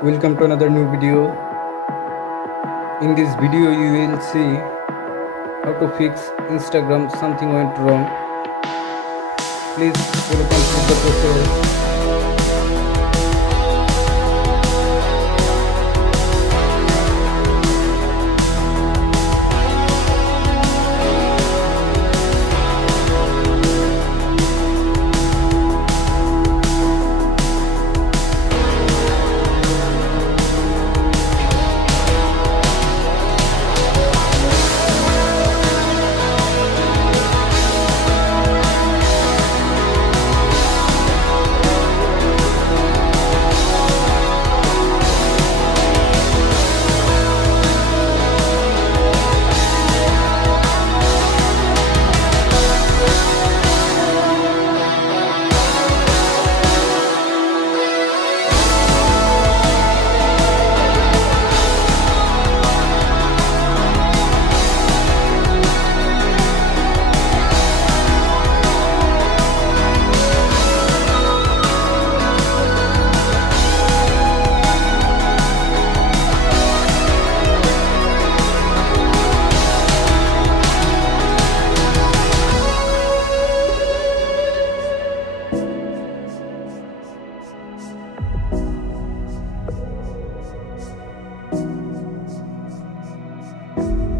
Welcome to another new video. In this video you will see how to fix Instagram something went wrong. Please follow complete the process.